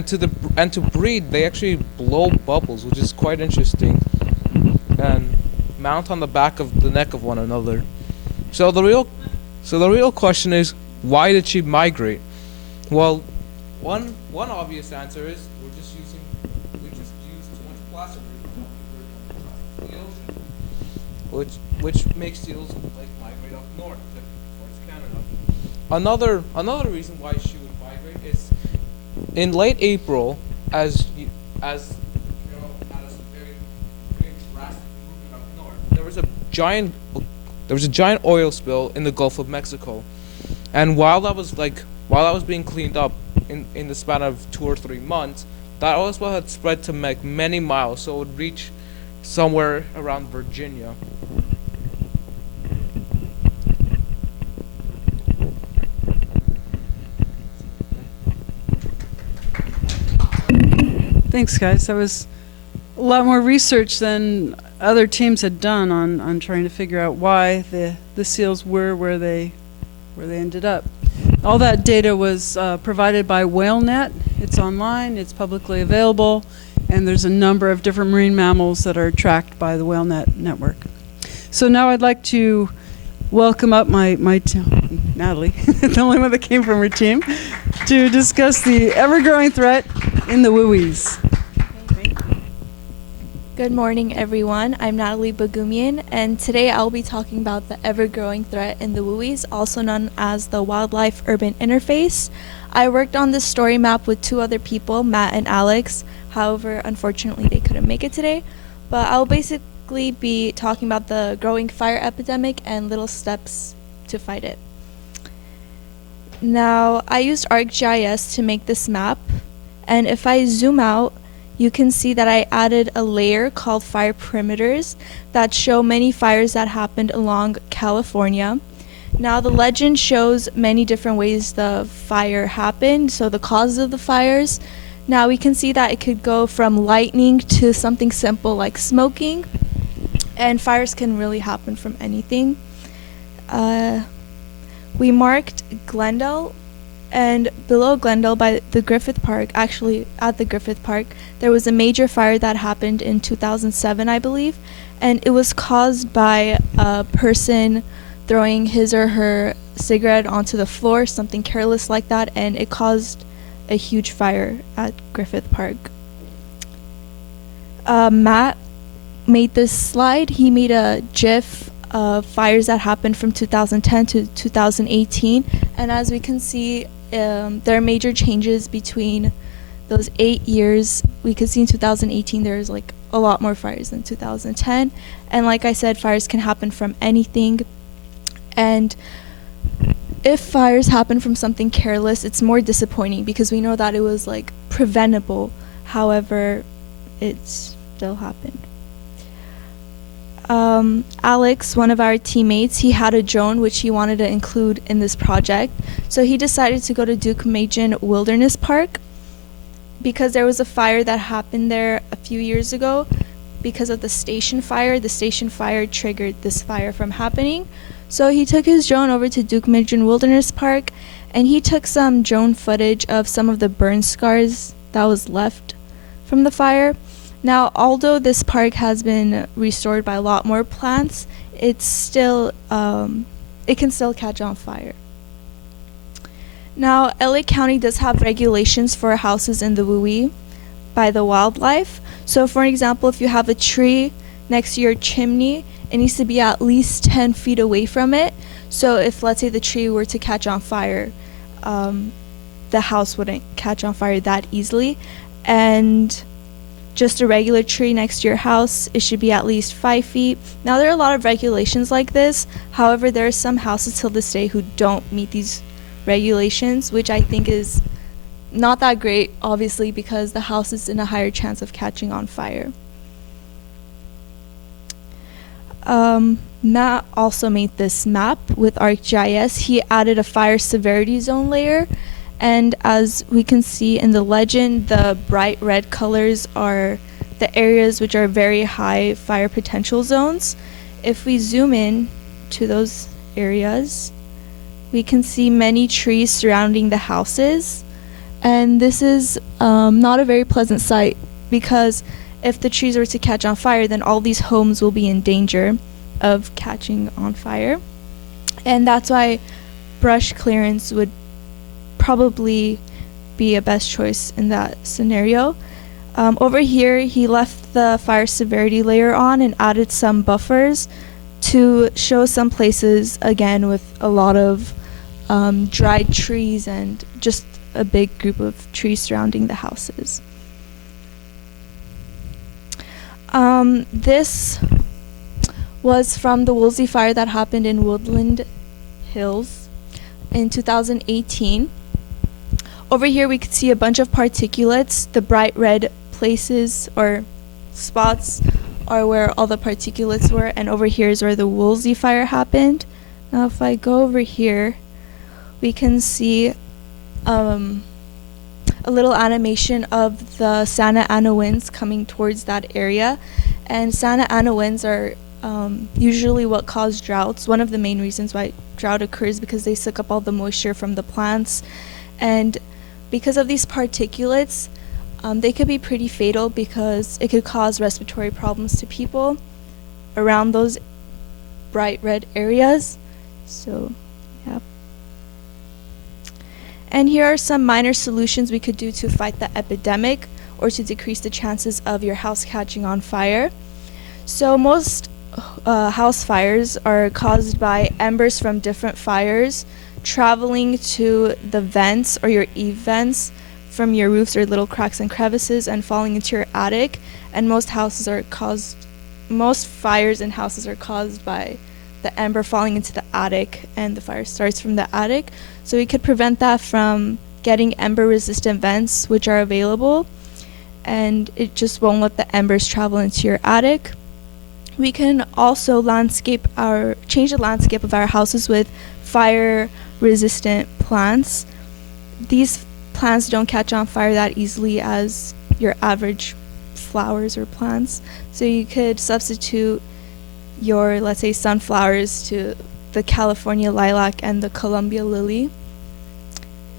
to breed, they actually blow bubbles, which is quite interesting, and mount on the back of the neck of one another. So the real question is, why did she migrate? Well, one obvious answer is we just use too much plastic in the ocean, which makes seals like migrate up north towards Canada. Another reason why she would migrate is in late April, as had a very drastic movement up north. There was a giant oil spill in the Gulf of Mexico, and while that was being cleaned up in the span of 2 or 3 months, that oil spill had spread to like many miles, so it would reach somewhere around Virginia. Thanks, guys. That was a lot more research than other teams had done on trying to figure out why the seals were where they ended up. All that data was provided by WhaleNet. It's online, it's publicly available, and there's a number of different marine mammals that are tracked by the WhaleNet network. So now I'd like to welcome up my Natalie, the only one that came from her team, to discuss the ever-growing threat in the WUIs. Good morning, everyone. I'm Natalie Bagumian, and today I'll be talking about the ever-growing threat in the WUIs, also known as the wildlife-urban interface. I worked on this story map with 2 other people, Matt and Alex. However, unfortunately, they couldn't make it today. But I'll basically be talking about the growing fire epidemic and little steps to fight it. Now, I used ArcGIS to make this map, and if I zoom out, you can see that I added a layer called fire perimeters that show many fires that happened along California. Now the legend shows many different ways the fire happened, so the causes of the fires. Now we can see that it could go from lightning to something simple like smoking, and fires can really happen from anything. We marked Glendale, and below Glendale by the Griffith Park, actually at the Griffith Park, there was a major fire that happened in 2007, I believe, and it was caused by a person throwing his or her cigarette onto the floor, something careless like that, and it caused a huge fire at Griffith Park. Matt made this slide. He made a GIF of fires that happened from 2010 to 2018, and as we can see, there are major changes between those 8 years. We could see in 2018 there's like a lot more fires than 2010, and like I said, fires can happen from anything, and if fires happen from something careless, it's more disappointing because we know that it was like preventable. However, it still happened. Alex, one of our teammates, he had a drone which he wanted to include in this project. So he decided to go to Duke-Majan Wilderness Park because there was a fire that happened there a few years ago. Because of the station fire triggered this fire from happening. So he took his drone over to Duke-Majan Wilderness Park, and he took some drone footage of some of the burn scars that was left from the fire. Now, although this park has been restored by a lot more plants, it's still, it can still catch on fire. Now, LA County does have regulations for houses in the WUI by the wildlife. So for example, if you have a tree next to your chimney, it needs to be at least 10 feet away from it. So if, let's say, the tree were to catch on fire, the house wouldn't catch on fire that easily. And just a regular tree next to your house, it should be at least 5 feet. Now, there are a lot of regulations like this. However, there are some houses till this day who don't meet these regulations, which I think is not that great, obviously, because the house is in a higher chance of catching on fire. Matt also made this map with ArcGIS. He added a fire severity zone layer, and as we can see in the legend, the bright red colors are the areas which are very high fire potential zones. If we zoom in to those areas, we can see many trees surrounding the houses, and this is not a very pleasant sight, because if the trees were to catch on fire, then all these homes will be in danger of catching on fire. And that's why brush clearance would probably be a best choice in that scenario. Over here, he left the fire severity layer on and added some buffers to show some places, again, with a lot of dried trees and just a big group of trees surrounding the houses. This was from the Woolsey fire that happened in Woodland Hills in 2018. Over here we could see a bunch of particulates. The bright red places or spots are where all the particulates were, and over here is where the Woolsey fire happened. Now if I go over here, we can see a little animation of the Santa Ana winds coming towards that area. And Santa Ana winds are usually what cause droughts. One of the main reasons why drought occurs because they suck up all the moisture from the plants. And because of these particulates, they could be pretty fatal because it could cause respiratory problems to people around those bright red areas. So, yeah. And here are some minor solutions we could do to fight the epidemic or to decrease the chances of your house catching on fire. So most house fires are caused by embers from different fires traveling to the vents or your eave vents from your roofs or little cracks and crevices and falling into your attic. And most fires in houses are caused by the ember falling into the attic, and the fire starts from the attic. So we could prevent that from getting ember resistant vents, which are available, and it just won't let the embers travel into your attic. We can also change the landscape of our houses with fire resistant plants. These plants don't catch on fire that easily as your average flowers or plants. So you could substitute your, let's say, sunflowers to the California lilac and the Columbia lily.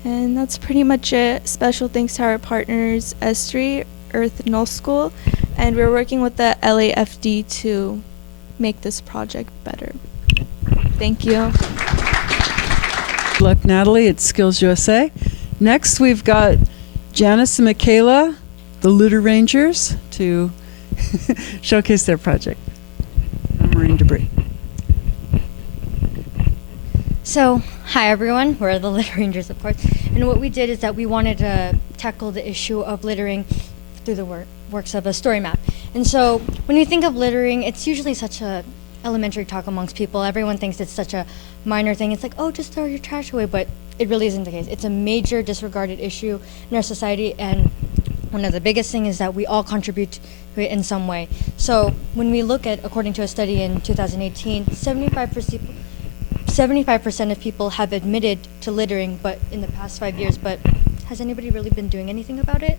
And that's pretty much it. Special thanks to our partners, Estrie, Earth Null School, and we're working with the LAFD to make this project better. Thank you. Good luck, Natalie, at Skills USA. Next, we've got Janice and Michaela, the Litter Rangers, to showcase their project on marine debris. So, hi everyone, we're the Litter Rangers, of course, and what we did is that we wanted to tackle the issue of littering through the works of a story map. And so, when you think of littering, it's usually such a elementary talk amongst people. Everyone thinks it's such a minor thing. It's like, oh, just throw your trash away, but it really isn't the case. It's a major disregarded issue in our society, and one of the biggest things is that we all contribute to it in some way. So, when we look at, according to a study in 2018, 75% of people have admitted to littering, but in the past 5 years, but has anybody really been doing anything about it?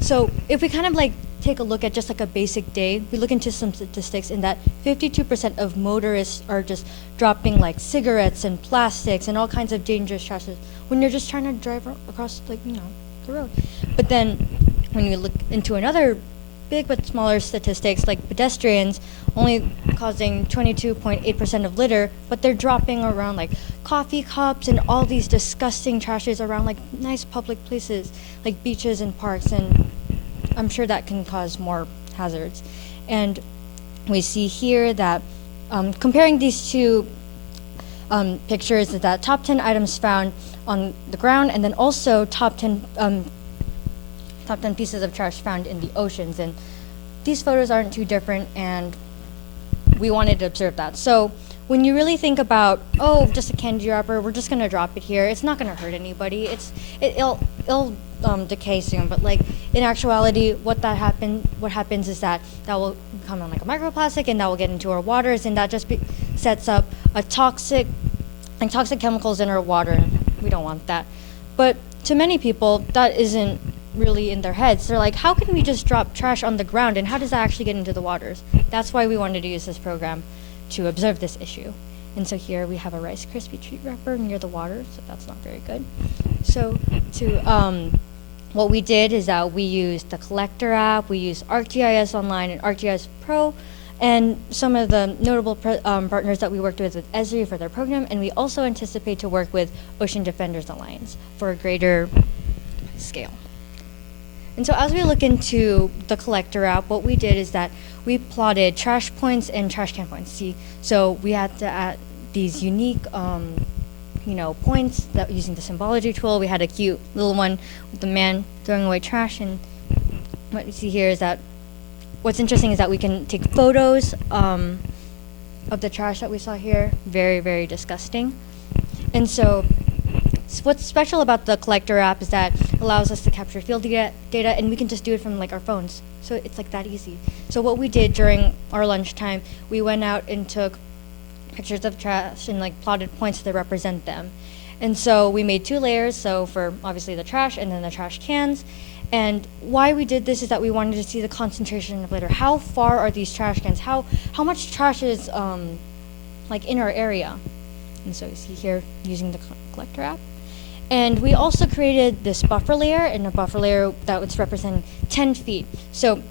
So if we kind of like take a look at just like a basic day, we look into some statistics in that 52% of motorists are just dropping like cigarettes and plastics and all kinds of dangerous trash when you're just trying to drive across, like, the road. But then when you look into another big but smaller statistics like pedestrians only causing 22.8% of litter, but they're dropping around like coffee cups and all these disgusting trashes around like nice public places like beaches and parks, and I'm sure that can cause more hazards. And we see here that comparing these two pictures is that top 10 items found on the ground, and then also top 10 pieces of trash found in the oceans. And these photos aren't too different, and we wanted to observe that. So when you really think about, oh, just a candy wrapper, we're just gonna drop it here, it's not gonna hurt anybody. It'll decay soon. But like in actuality, what happens is that will become like a microplastic, and that will get into our waters, and that just sets up a toxic chemicals in our water, and we don't want that. But to many people, that isn't really in their heads. They're like, how can we just drop trash on the ground, and how does that actually get into the waters? That's why we wanted to use this program to observe this issue. And so here we have a Rice Krispie treat wrapper near the water, so that's not very good. So what we did is that we used the Collector app, we used ArcGIS Online and ArcGIS Pro, and some of the notable partners that we worked with Esri for their program, and we also anticipate to work with Ocean Defenders Alliance for a greater scale. And so as we look into the Collector app, what we did is that we plotted trash points and trash can points. See, so we had to add these unique points that using the symbology tool. We had a cute little one with the man throwing away trash, and what you see here is that what's interesting is that we can take photos of the trash that we saw here. Very, very disgusting. And so what's special about the Collector app is that it allows us to capture field data, and we can just do it from like our phones. So it's like that easy. So what we did during our lunchtime, we went out and took pictures of trash and like plotted points that represent them. And so we made 2 layers, so for obviously the trash and then the trash cans. And why we did this is that we wanted to see the concentration of litter. How far are these trash cans? How much trash is like in our area? And so you see here using the Collector app. And we also created this buffer layer, and a buffer layer that was representing 10 feet. So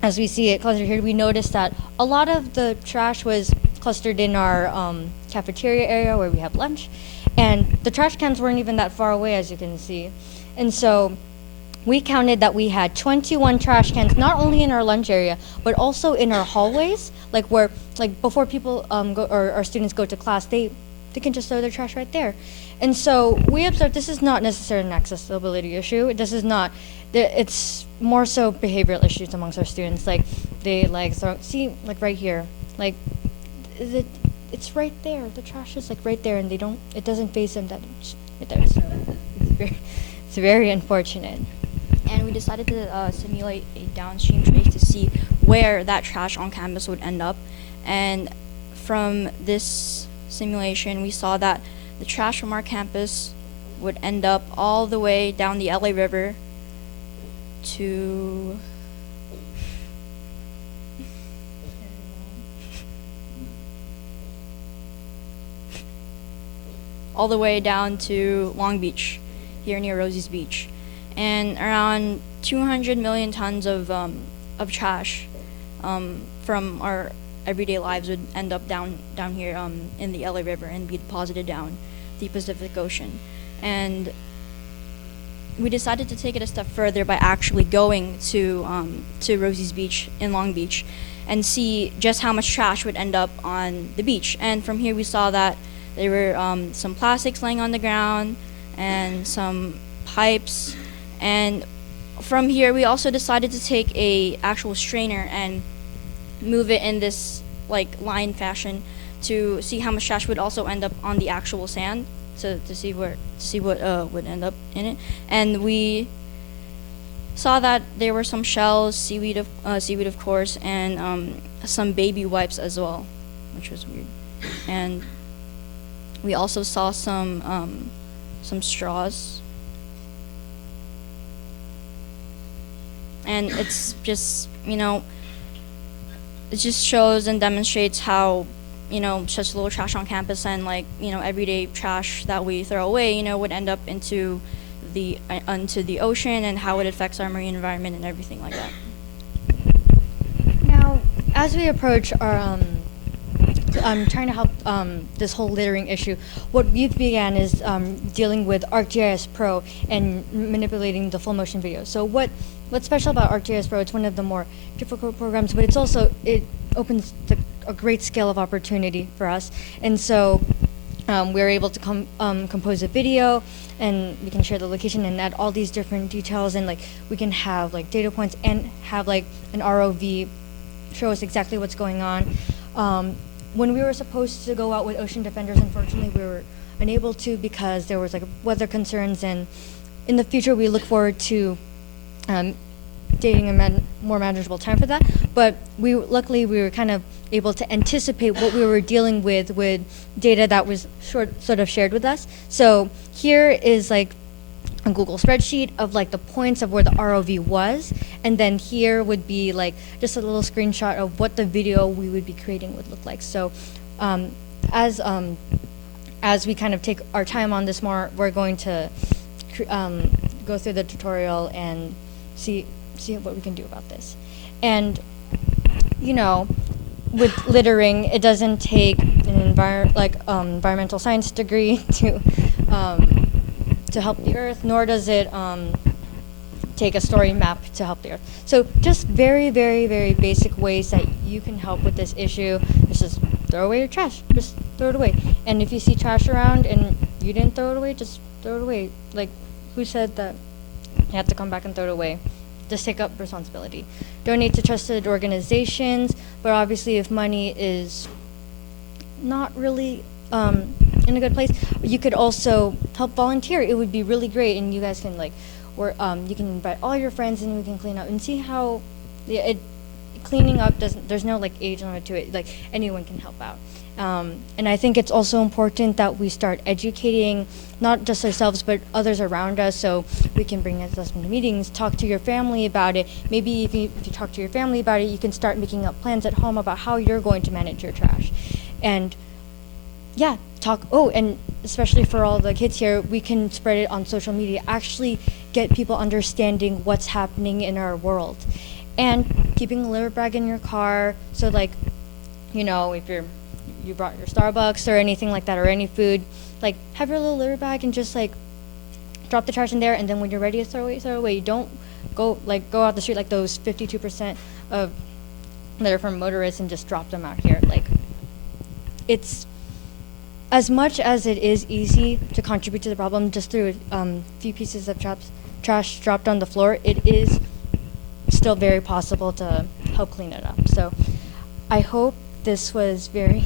as we see it clustered here, we noticed that a lot of the trash was clustered in our cafeteria area where we have lunch, and the trash cans weren't even that far away, as you can see. And so we counted that we had 21 trash cans, not only in our lunch area, but also in our hallways, like where, like before people go, or our students go to class, they can just throw their trash right there. And so we observed this is not necessarily an accessibility issue. This is not, it's more so behavioral issues amongst our students. Like they like throw, see, like right here, like it's right there. The trash is like right there, and it doesn't face them that much. Right there. So it's very unfortunate. And we decided to simulate a downstream trace to see where that trash on campus would end up. And from this simulation, we saw that the trash from our campus would end up all the way down the LA River to all the way down to Long Beach, here near Rosie's Beach. And around 200 million tons of trash from our everyday lives would end up down here in the LA River and be deposited down the Pacific Ocean. And we decided to take it a step further by actually going to Rosie's Beach in Long Beach and see just how much trash would end up on the beach. And from here we saw that there were some plastics laying on the ground and some pipes. And from here we also decided to take a actual strainer and move it in this like line fashion to see how much trash would also end up on the actual sand, to see what would end up in it. And we saw that there were some shells, seaweed of course, and some baby wipes as well, which was weird. And we also saw some straws. And it's just, it just shows and demonstrates how, such little trash on campus and everyday trash that we throw away, would end up into the ocean, and how it affects our marine environment and everything like that. as we approach our trying to help this whole littering issue, what we've began is dealing with ArcGIS Pro and manipulating the full motion video. So what's special about ArcGIS Pro? It's one of the more difficult programs, but it opens a great scale of opportunity for us. And so we're able to compose a video, and we can share the location and add all these different details, and like we can have like data points and have like an ROV show us exactly what's going on. When we were supposed to go out with Ocean Defenders, unfortunately we were unable to because there was like weather concerns, and in the future we look forward to dating a more manageable time for that. But luckily we were kind of able to anticipate what we were dealing with data that was sort of shared with us. So here is like a Google spreadsheet of like the points of where the ROV was, and then here would be like just a little screenshot of what the video we would be creating would look like. So as we kind of take our time on this more, we're going to go through the tutorial and see what we can do about this. And you know, with littering, it doesn't take an environmental science degree to help the earth, nor does it take a story map to help the earth. So just very, very, very basic ways that you can help with this issue is just throw away your trash. Just throw it away. And if you see trash around and you didn't throw it away, just throw it away. Like, who said that you have to come back and throw it away? Just take up responsibility. Donate to trusted organizations, but obviously if money is not really in a good place, you could also help volunteer. It would be really great, and you guys can like, you can invite all your friends and we can clean up and see how cleaning up there's no like age limit to it. Like anyone can help out. And I think it's also important that we start educating not just ourselves but others around us, so we can bring assessment meetings, talk to your family about it. Maybe if you talk to your family about it, you can start making up plans at home about how you're going to manage your trash. And yeah, and especially for all the kids here, we can spread it on social media, actually get people understanding what's happening in our world. And keeping a litter bag in your car, so like, you know, if you brought your Starbucks or anything like that, or any food, like have your little litter bag and just like drop the trash in there, and then when you're ready to throw away. You don't go out the street like those 52% of litter from motorists and just drop them out here. Like, it's as much as it is easy to contribute to the problem just through a few pieces of trash dropped on the floor, it is still very possible to help clean it up. So I hope this was very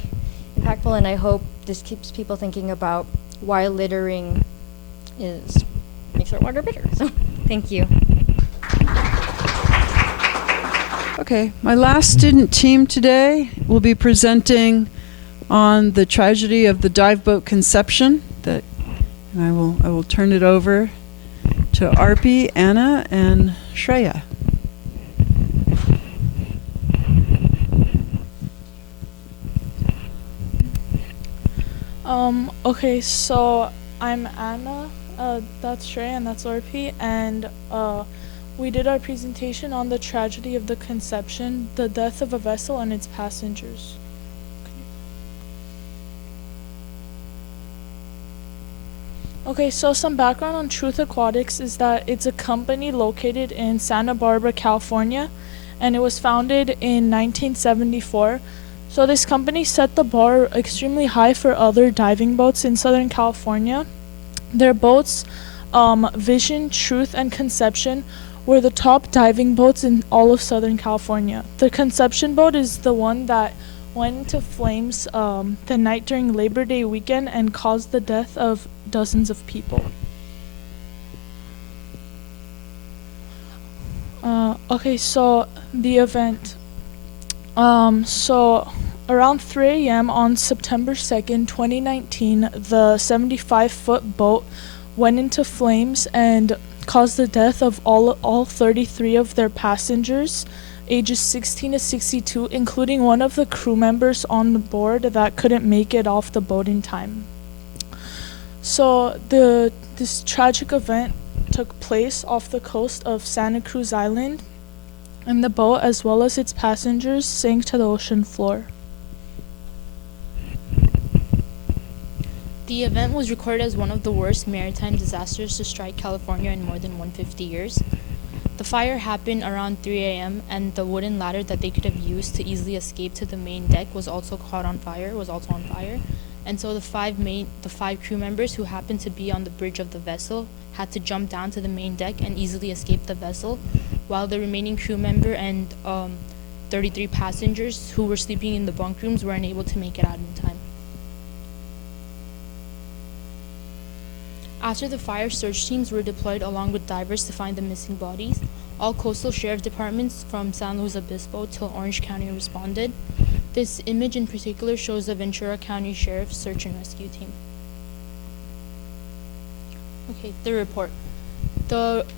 impactful, and I hope this keeps people thinking about why littering makes our water bitter. So thank you. Okay, my last student team today will be presenting on the tragedy of the dive boat Conception. And I will turn it over to Arpi, Anna, and Shreya. Okay, so I'm Anna, that's Shreya, and that's Arpi, and we did our presentation on the tragedy of the Conception, the death of a vessel and its passengers. Okay, so some background on Truth Aquatics is that it's a company located in Santa Barbara, California, and it was founded in 1974. So this company set the bar extremely high for other diving boats in Southern California. Their boats, Vision, Truth, and Conception, were the top diving boats in all of Southern California. The Conception boat is the one that went into flames the night during Labor Day weekend and caused the death of dozens of people. Okay, so the event. So around 3 a.m. on September 2nd, 2019, the 75-foot boat went into flames and caused the death of all 33 of their passengers, ages 16 to 62, including one of the crew members on the board that couldn't make it off the boat in time. So this tragic event took place off the coast of Santa Cruz Island, and the boat, as well as its passengers, sank to the ocean floor. The event was recorded as one of the worst maritime disasters to strike California in more than 150 years. The fire happened around 3 a.m. and the wooden ladder that they could have used to easily escape to the main deck was also on fire. And so the five crew members who happened to be on the bridge of the vessel had to jump down to the main deck and easily escape the vessel, while the remaining crew member and 33 passengers who were sleeping in the bunk rooms were unable to make it out in time. After the fire, search teams were deployed along with divers to find the missing bodies. All coastal sheriff departments from San Luis Obispo till Orange County responded. This image in particular shows the Ventura County Sheriff's search and rescue team. Okay, the report.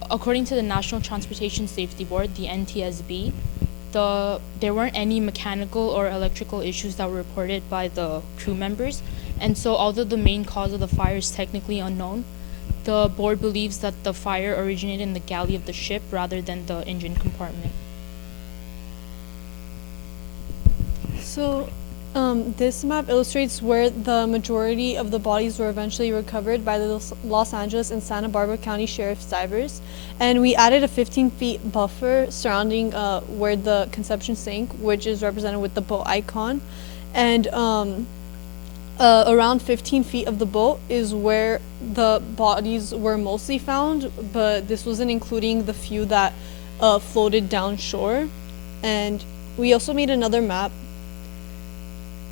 According to the National Transportation Safety Board, the NTSB, there weren't any mechanical or electrical issues that were reported by the crew members, and so although the main cause of the fire is technically unknown, the board believes that the fire originated in the galley of the ship rather than the engine compartment. So this map illustrates where the majority of the bodies were eventually recovered by the Los Angeles and Santa Barbara County Sheriff's divers. And we added a 15-feet buffer surrounding where the Conception sank, which is represented with the boat icon. And around 15 feet of the boat is where the bodies were mostly found, but this wasn't including the few that floated down shore. And we also made another map,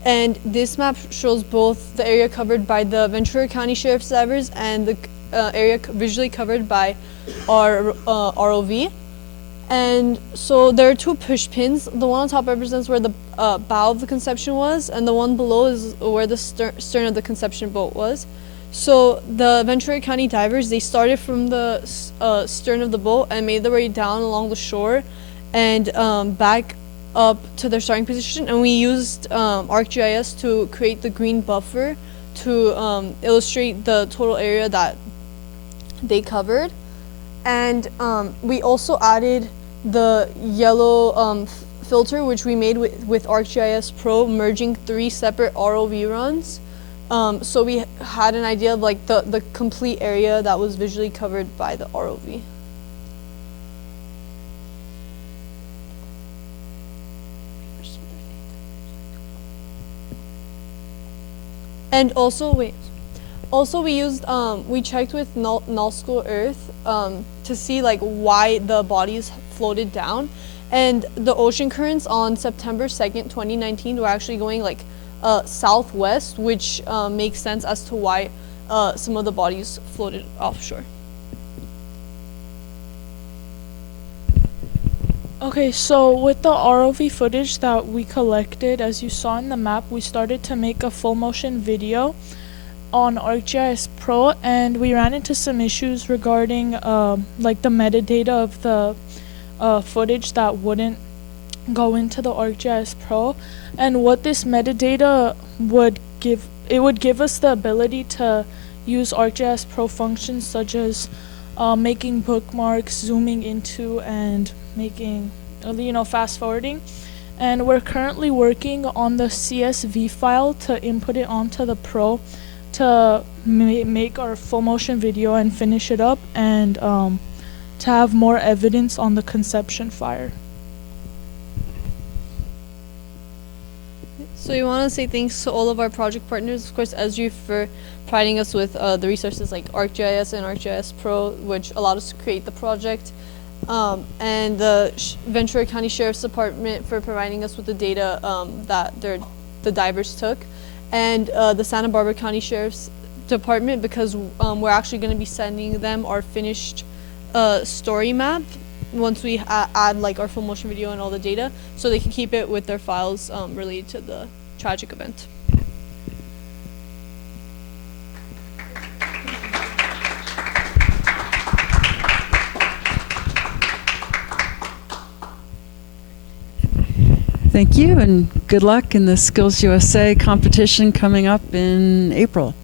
and this map shows both the area covered by the Ventura County Sheriff's divers and the area visually covered by our ROV. And so there are two push pins. The one on top represents where the bow of the Conception was, and the one below is where the stern of the Conception boat was. So the Ventura County divers, they started from the stern of the boat and made their way down along the shore and back up to their starting position. And we used ArcGIS to create the green buffer to illustrate the total area that they covered. And we also added the yellow filter, which we made with ArcGIS Pro, merging 3 separate ROV runs. So we had an idea of like the complete area that was visually covered by the ROV. And also, we used, we checked with null school Earth to see like why the bodies floated down. And the ocean currents on September 2nd, 2019 were actually going like southwest, which makes sense as to why some of the bodies floated offshore. Okay, so with the ROV footage that we collected, as you saw in the map, we started to make a full motion video on ArcGIS Pro, and we ran into some issues regarding like the metadata of the footage that wouldn't go into the ArcGIS Pro. And what this metadata would give, it would give us the ability to use ArcGIS Pro functions such as making bookmarks, zooming into, and making fast forwarding. And we're currently working on the CSV file to input it onto the Pro to make our full motion video and finish it up, and to have more evidence on the Conception fire. So we want to say thanks to all of our project partners, of course, Esri, for providing us with the resources like ArcGIS and ArcGIS Pro, which allowed us to create the project, and the Ventura County Sheriff's Department for providing us with the data that the divers took, and the Santa Barbara County Sheriff's Department, because we're actually going to be sending them our finished story map once we add like our full motion video and all the data, so they can keep it with their files related to the tragic event. Thank you, and good luck in the Skills USA competition coming up in April.